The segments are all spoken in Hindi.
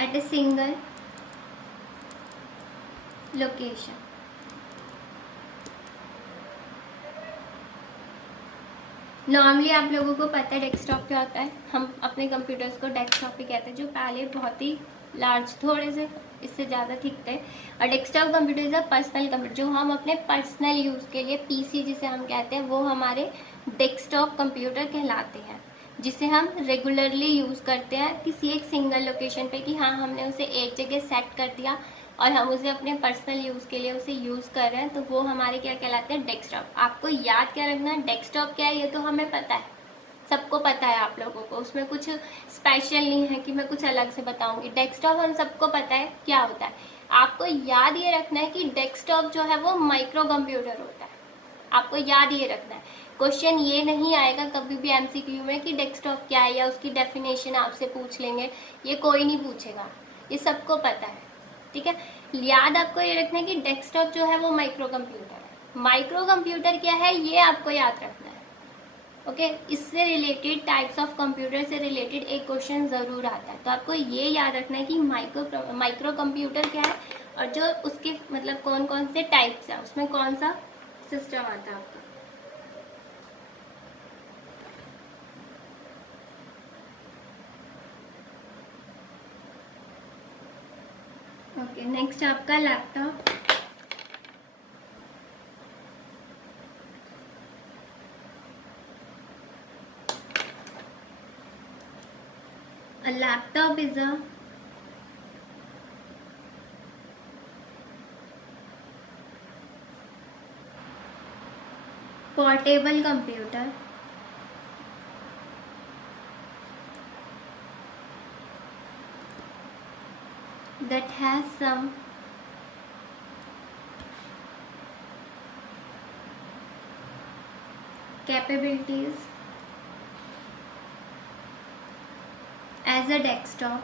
at a single location. Normally आप लोगों को पता है डेस्कटॉप क्या होता है, हम अपने कंप्यूटर्स को डेस्कटॉप ही कहते हैं, जो पहले बहुत ही लार्ज, थोड़े से इससे ज़्यादा थिक थे। और desktop computer is a personal computer, जो हम अपने पर्सनल यूज़ के लिए पीसी जिसे हम कहते हैं, वो हमारे डेस्कटॉप कंप्यूटर कहलाते हैं, जिसे हम रेगुलरली यूज़ करते हैं किसी एक सिंगल लोकेशन पे, कि हाँ हमने उसे एक जगह सेट कर दिया और हम उसे अपने पर्सनल यूज़ के लिए उसे यूज़ कर रहे हैं, तो वो हमारे क्या कहलाते हैं, डेस्कटॉप। आपको याद क्या रखना है, डेस्कटॉप क्या है ये तो हमें पता है, सबको पता है आप लोगों को, उसमें कुछ स्पेशल नहीं है कि मैं कुछ अलग से बताऊंगी। डेस्कटॉप हम सबको पता है क्या होता है। आपको याद ये रखना है कि डेस्कटॉप जो है वो माइक्रो कंप्यूटर होता है, आपको याद ये रखना है। क्वेश्चन ये नहीं आएगा कभी भी एमसीक्यू में कि डेस्कटॉप क्या है या उसकी डेफिनेशन आपसे पूछ लेंगे, ये कोई नहीं पूछेगा, ये सबको पता है, ठीक है। याद आपको ये रखना है कि डेस्कटॉप जो है वो माइक्रो कंप्यूटर है। माइक्रो कंप्यूटर क्या है ये आपको याद रखना है, ओके। इससे रिलेटेड, टाइप्स ऑफ कंप्यूटर से रिलेटेड एक क्वेश्चन ज़रूर आता है, तो आपको ये याद रखना है कि माइक्रो कंप्यूटर क्या है और जो उसके मतलब कौन कौन से टाइप्स है, उसमें कौन सा सिस्टम आता है आपका। ओके, नेक्स्ट आपका laptop. A laptop is a portable computer that has some capabilities as a desktop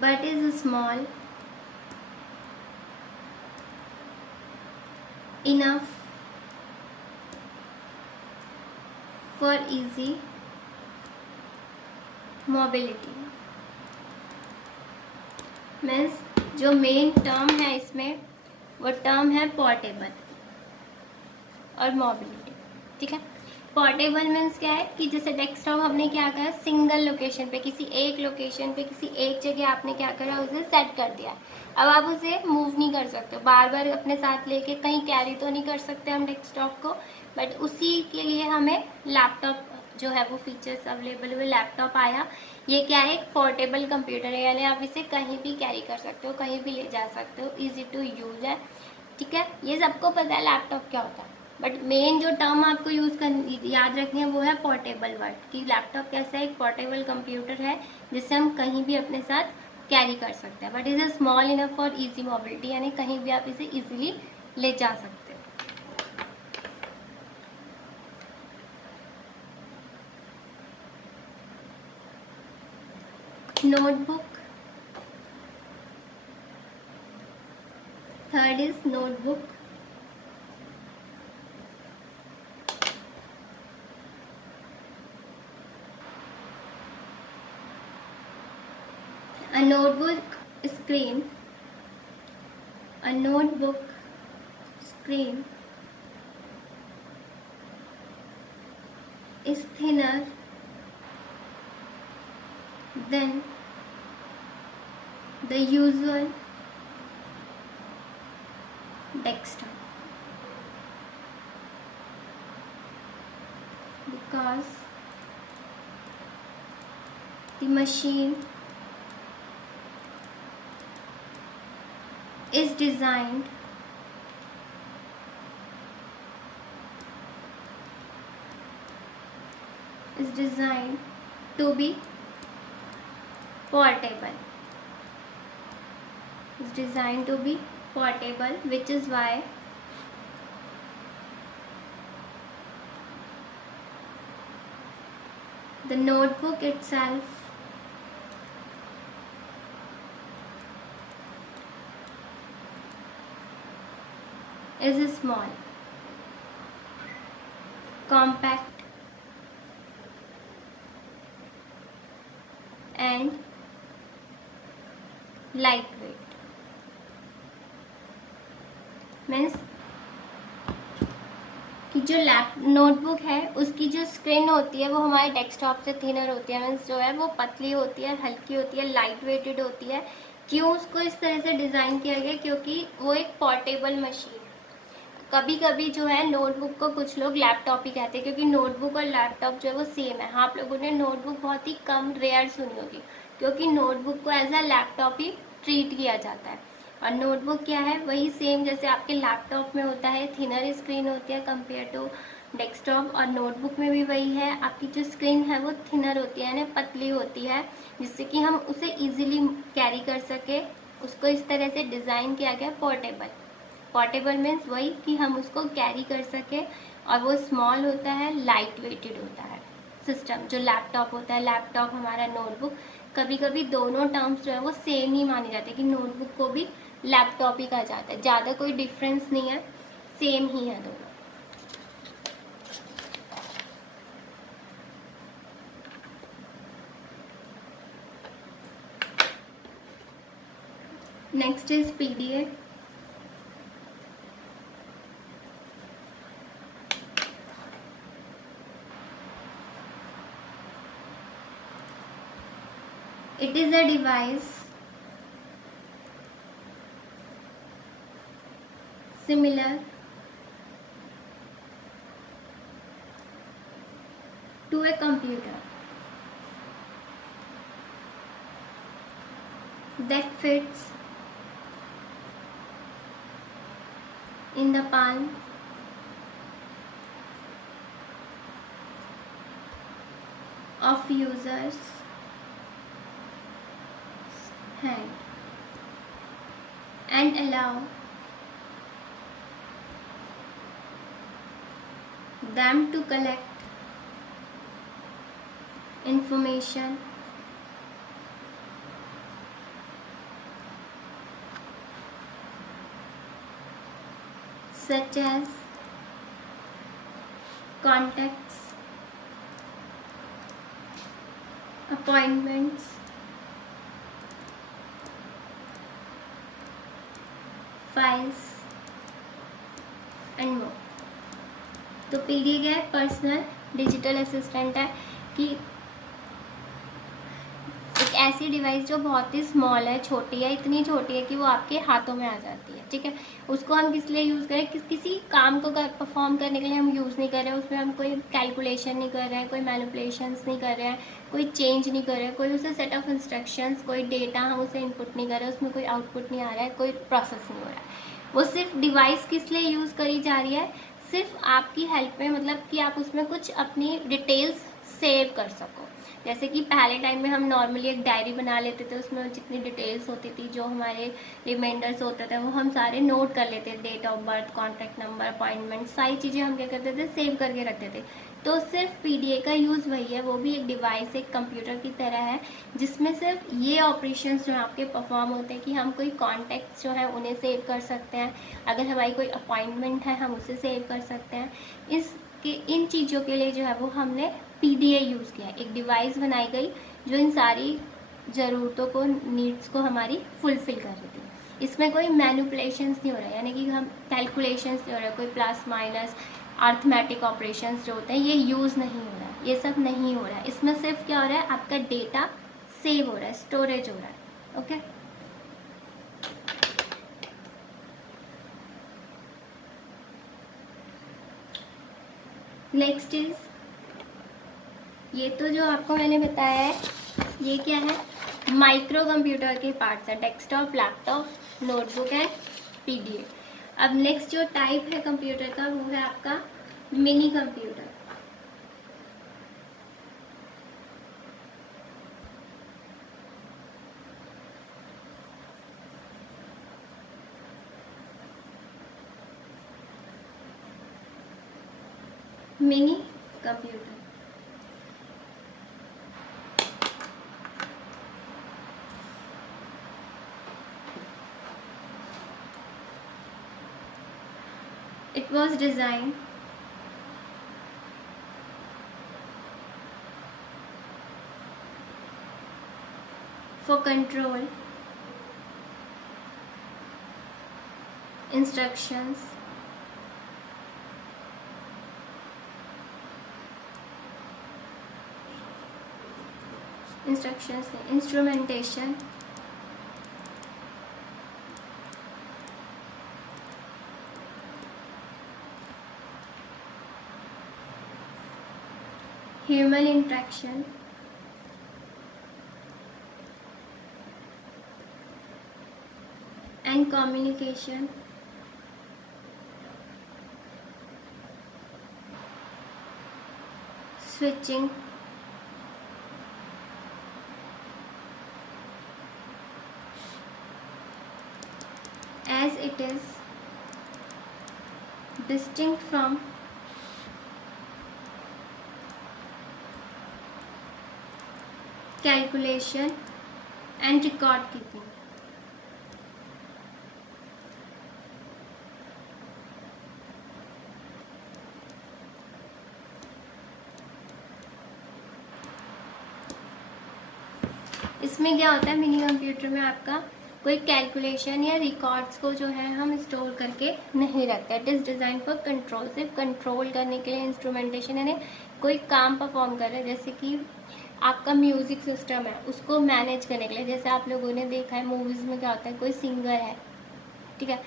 but is small enough for easy mobility। Means जो मेन टर्म है इसमें वो टर्म है पोर्टेबल और मोबिलिटी, ठीक है। पोर्टेबल मीन्स क्या है कि जैसे डेस्कटॉप हमने क्या करा, सिंगल लोकेशन पे, किसी एक लोकेशन पे, किसी एक जगह आपने क्या करा, उसे सेट कर दिया। अब आप उसे मूव नहीं कर सकते, बार बार अपने साथ लेके कहीं कैरी तो नहीं कर सकते हम डेस्कटॉप को, बट उसी के लिए हमें लैपटॉप जो है वो फीचर्स अवेलेबल हुए, लैपटॉप आया। ये क्या है, एक पोर्टेबल कंप्यूटर है, यानी आप इसे कहीं भी कैरी कर सकते हो, कहीं भी ले जा सकते हो, ईजी टू यूज है, ठीक है। ये सबको पता है लैपटॉप क्या होता है, बट मेन जो टर्म आपको याद रखनी है वो है पोर्टेबल वर्ड, कि लैपटॉप कैसा है, एक पोर्टेबल कंप्यूटर है जिसे हम कहीं भी अपने साथ कैरी कर सकते हैं, but is a small enough for easy mobility, यानी कहीं भी आप इसे इजीली ले जा सकते हो। Notebook, third is notebook. A notebook screen, a notebook screen is thinner than the usual desktop because the machine is designed to be portable, which is why the notebook itself is small, compact and light weight. Means कि जो नोटबुक है उसकी जो स्क्रीन होती है वो हमारे डेस्कटॉप से थिनर होती है, मीन्स जो है वो पतली होती है, हल्की होती है, लाइट वेटेड होती है। क्यों उसको इस तरह से डिज़ाइन किया गया? क्योंकि वो एक पोर्टेबल मशीन है। कभी कभी जो है नोटबुक को कुछ लोग लैपटॉप ही कहते हैं, क्योंकि नोटबुक और लैपटॉप जो है वो सेम है। हाँ, आप लोगों ने नोटबुक बहुत ही कम रेयर सुनी होगी, क्योंकि नोटबुक को एज अ लैपटॉप ही ट्रीट किया जाता है। और नोटबुक क्या है? वही सेम जैसे आपके लैपटॉप में होता है, थिनर स्क्रीन होती है कंपेयर टू डेस्कटॉप, और नोटबुक में भी वही है। आपकी जो स्क्रीन है वो थिनर होती है, यानी पतली होती है, जिससे कि हम उसे इजीली कैरी कर सके। उसको इस तरह से डिज़ाइन किया गया पोर्टेबल। पोर्टेबल मीन्स वही कि हम उसको कैरी कर सके, और वो स्मॉल होता है, लाइट वेटेड होता है। सिस्टम जो लैपटॉप होता है, लैपटॉप हमारा नोटबुक, कभी कभी दोनों टर्म्स जो है वो सेम ही माने जाते हैं कि नोटबुक को भी लैपटॉप ही कहा जाता है। ज़्यादा कोई डिफरेंस नहीं है, सेम ही है दोनों। Next is PDA. It is a device similar to a computer that fits in the palm of user's hand and allow them to collect information such as contacts, appointments, files and more. तो पीडीए क्या है? पर्सनल डिजिटल असिस्टेंट है, कि एक ऐसी डिवाइस जो बहुत ही स्मॉल है, छोटी है, इतनी छोटी है कि वो आपके हाथों में आ जाती है। ठीक है, उसको हम किस लिए यूज़ करें? किसी काम को परफॉर्म करने के लिए हम यूज़ नहीं कर रहे हैं। उसमें हम कोई कैलकुलेशन नहीं कर रहे हैं, कोई मैनिपुलेशंस नहीं कर रहे हैं, कोई चेंज नहीं कर रहे हैं, कोई उसे सेट ऑफ इंस्ट्रक्शंस, कोई डेटा हम उसे इनपुट नहीं कर रहे हैं, उसमें कोई आउटपुट नहीं आ रहा है, कोई प्रोसेस नहीं हो रहा है। वो सिर्फ डिवाइस किस लिए यूज़ करी जा रही है? सिर्फ आपकी हेल्प में, मतलब कि आप उसमें कुछ अपनी डिटेल्स सेव कर सको। जैसे कि पहले टाइम में हम नॉर्मली एक डायरी बना लेते थे, उसमें जितनी डिटेल्स होती थी, जो हमारे रिमाइंडर्स होते थे, वो हम सारे नोट कर लेते थे। Date of birth, contact number, appointment, सारी चीज़ें हम क्या करते थे? सेव करके रखते थे। तो सिर्फ पीडीए का यूज़ वही है, वो भी एक डिवाइस, एक कंप्यूटर की तरह है, जिसमें सिर्फ ये ऑपरेशंस जो हैं आपके परफॉर्म होते हैं कि हम कोई कॉन्टैक्ट्स जो है उन्हें सेव कर सकते हैं, अगर हमारी कोई अपॉइंटमेंट है हम उसे सेव कर सकते हैं। इन चीज़ों के लिए जो है वो हमने पीडीए यूज़ किया है। एक डिवाइस बनाई गई जो इन सारी ज़रूरतों को, नीड्स को हमारी फुलफिल कर रही थी। इसमें कोई मैनिपुलेशंस नहीं हो रहा है, यानी कि हम कैलकुलेशंस नहीं हो रहा है, कोई प्लस माइनस अर्थमेटिक ऑपरेशंस जो होते हैं ये यूज़ नहीं हो रहा है, ये सब नहीं हो रहा है। इसमें सिर्फ क्या हो रहा है? आपका डेटा सेव हो रहा है, स्टोरेज हो रहा है। ओके, नेक्स्ट इज, ये तो जो आपको मैंने बताया है ये क्या है? माइक्रो कंप्यूटर के पार्ट्स है, desktop, laptop, notebook and PDA. अब नेक्स्ट जो टाइप है कंप्यूटर का वो है आपका mini computer. Mini computer it was designed for control, instructions, instrumentation, human interaction, and communication. Switching, as it is distinct from calculation and record keeping. इसमें क्या होता है, मिनी कंप्यूटर में आपका कोई कैलकुलेशन या रिकॉर्ड्स को जो है हम स्टोर करके नहीं रखते. It is design for control, सिर्फ कंट्रोल करने के लिए. इंस्ट्रूमेंटेशन यानी कोई काम परफॉर्म कर रहे हैं, जैसे कि आपका म्यूज़िक सिस्टम है, उसको मैनेज करने के लिए. जैसे आप लोगों ने देखा है मूवीज़ में क्या होता है, कोई सिंगर है, ठीक है,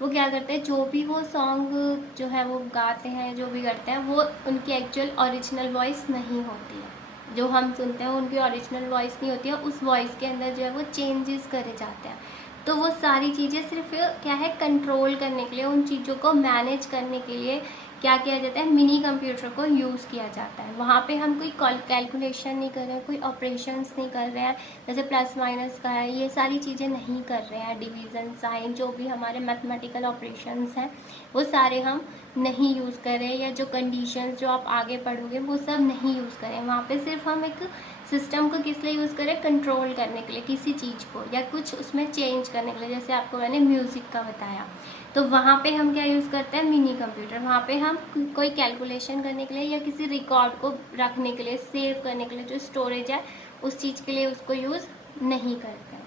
वो क्या करते हैं, जो भी वो सॉन्ग जो है वो गाते हैं, जो भी करते हैं, वो उनकी एक्चुअल ओरिजिनल वॉइस नहीं होती है. जो हम सुनते हैं उनकी ओरिजिनल वॉइस नहीं होती है. उस वॉइस के अंदर जो है वो चेंजेस करे जाते हैं. तो वो सारी चीज़ें सिर्फ क्या है, कंट्रोल करने के लिए, उन चीज़ों को मैनेज करने के लिए क्या किया जाता है, मिनी कंप्यूटर को यूज़ किया जाता है. वहाँ पे हम कोई कैलकुलेशन नहीं कर रहे हैं, कोई ऑपरेशंस नहीं कर रहे हैं, जैसे प्लस माइनस का है, ये सारी चीज़ें नहीं कर रहे हैं. डिवीज़न, साइन, जो भी हमारे मैथमेटिकल ऑपरेशंस हैं वो सारे हम नहीं यूज़ कर रहे हैं. या जो कंडीशंस जो आप आगे पढ़ोगे वो सब नहीं यूज़ करें. वहाँ पे सिर्फ हम एक सिस्टम को किस लिए यूज़ करें, कंट्रोल करने के लिए किसी चीज़ को, या कुछ उसमें चेंज करने के लिए. जैसे आपको मैंने म्यूज़िक का बताया, तो वहाँ पे हम क्या यूज़ करते हैं, मिनी कंप्यूटर. वहाँ पे हम कोई कैलकुलेशन करने के लिए या किसी रिकॉर्ड को रखने के लिए, सेव करने के लिए, जो स्टोरेज है उस चीज़ के लिए उसको यूज़ नहीं करते हैं.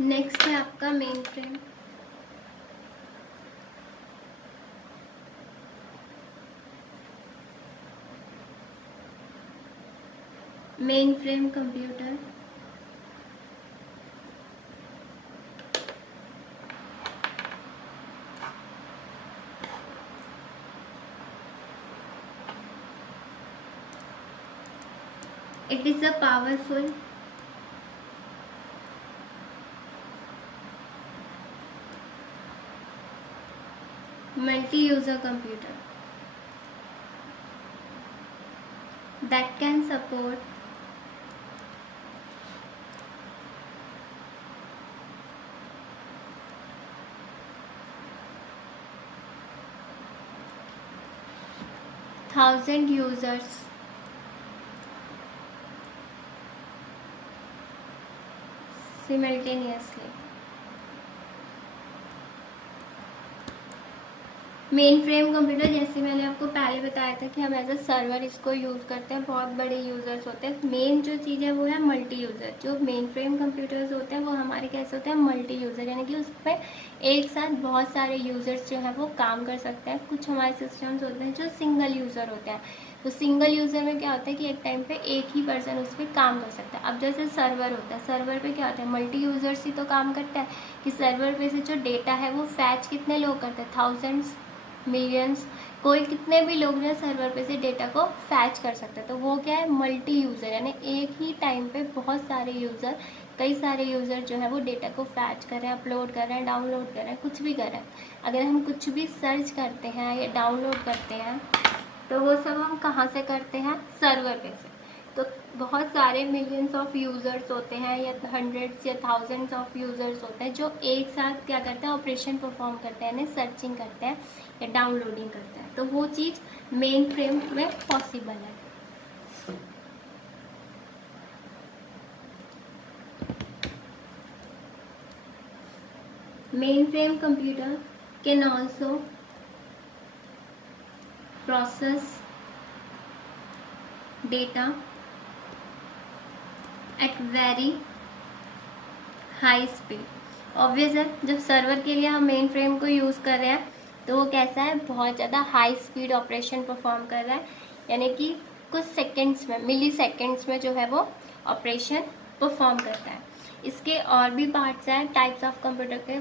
नेक्स्ट है आपका main frame. Main frame computer it is a powerful multi-user computer that can support thousand users simultaneously. Main frame computer, जैसे मैंने आपको पहले बताया था कि हम एज अ सर्वर इसको यूज़ करते हैं. बहुत बड़े यूज़र्स होते हैं. मेन जो चीज़ है वो है मल्टी यूज़र. जो मेन फ्रेम कंप्यूटर्स होते हैं वो हमारे कैसे होते हैं, मल्टी यूज़र, यानी कि उसमें एक साथ बहुत सारे यूज़र्स जो है वो काम कर सकते हैं. कुछ हमारे सिस्टम्स होते हैं जो सिंगल यूज़र होते हैं. तो सिंगल यूज़र में क्या होता है कि एक टाइम पे एक ही पर्सन उस पर काम कर सकता है. अब जैसे सर्वर होता है, सर्वर पे क्या होता है, मल्टी यूज़र्स ही तो काम करता है. कि सर्वर पे से जो डेटा है वो फैच कितने लोग करते हैं, थाउजेंड्स, मिलियंस, कोई कितने भी लोग जो है सर्वर पे से डेटा को फैच कर सकते हैं. तो वो क्या है, मल्टी यूज़र, यानी एक ही टाइम पे बहुत सारे यूज़र, कई सारे यूज़र जो है वो डेटा को फैच कर रहे हैं, अपलोड कर रहे हैं, डाउनलोड कर रहे हैं, कुछ भी कर रहे हैं. अगर हम कुछ भी सर्च करते हैं या डाउनलोड करते हैं तो वो सब हम कहाँ से करते हैं, सर्वर पे से. तो बहुत सारे मिलियंस ऑफ यूज़र्स होते हैं या हंड्रेड्स या थाउजेंड्स ऑफ यूज़र्स होते हैं जो एक साथ क्या करते हैं, ऑपरेशन परफॉर्म करते हैं, यानी सर्चिंग करते हैं या डाउनलोडिंग करते हैं. तो वो चीज़ मेन फ्रेम में पॉसिबल है. Main frame computer can also process data at very high speed. Obvious है, जब सर्वर के लिए हम मेन फ्रेम को यूज़ कर रहे हैं तो वो कैसा है, बहुत ज़्यादा हाई स्पीड ऑपरेशन परफॉर्म कर रहा है, यानी कि कुछ सेकंड्स में, मिली सेकेंड्स में जो है वो ऑपरेशन परफॉर्म करता है। इसके और भी पार्ट्स हैं टाइप्स ऑफ कंप्यूटर के,